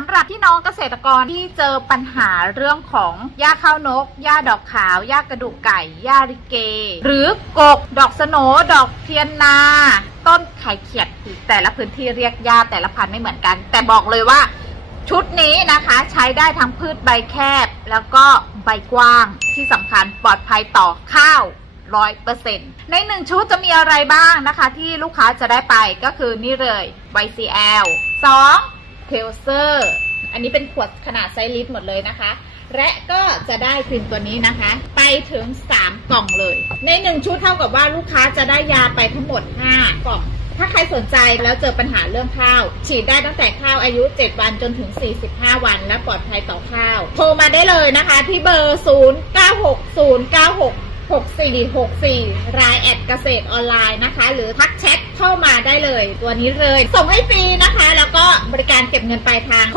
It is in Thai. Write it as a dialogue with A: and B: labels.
A: ำหรับพี่น้องเกษตรกรที่เจอปัญหาเรื่องของหญ้าข้าวนกหญ้าดอกขาวหญ้ากระดูกไก่หญ้าริเก หรือกกดอกสโนดอกเทียนนา ต้นไข่เขียดแต่ละพื้นที่เรียกหญ้าแต่ละพันธุ์ไม่เหมือนกัน แต่บอกเลยว่าชุดนี้นะคะใช้ได้ทั้งพืชใบแคบ แล้วก็ใบกว้างที่สำคัญปลอดภัยต่อข้าวร้อยเปอร์เซ็นต์ในหนึ่งชุดจะมีอะไรบ้างนะคะ ที่ลูกค้าจะได้ไปก็คือนี่เลย YCL 2 เทลเซอร์ อันนี้เป็นขวดขนาดไซส์ลิตรหมดเลยนะคะ และก็จะได้ครีมตัวนี้นะคะ ไปถึง 3 กล่องเลย ใน 1 ชุดเท่ากับว่าลูกค้าจะได้ยาไปทั้งหมด 5 กล่องถ้าใครสนใจแล้วเจอปัญหาเรื่องข้าว ฉีดได้ตั้งแต่ข้าวอายุ 7 วันจนถึง 45 วัน และปลอดภัยต่อข้าว โทรมาได้เลยนะคะที่เบอร์ 096096 6464รายแอดเกษตรออนไลน์นะคะ หรือทักแชทเข้ามาได้เลยตัวนี้เลย ส่งให้ฟรีนะคะ แล้วก็ ริการเก็บเงินปลายทาง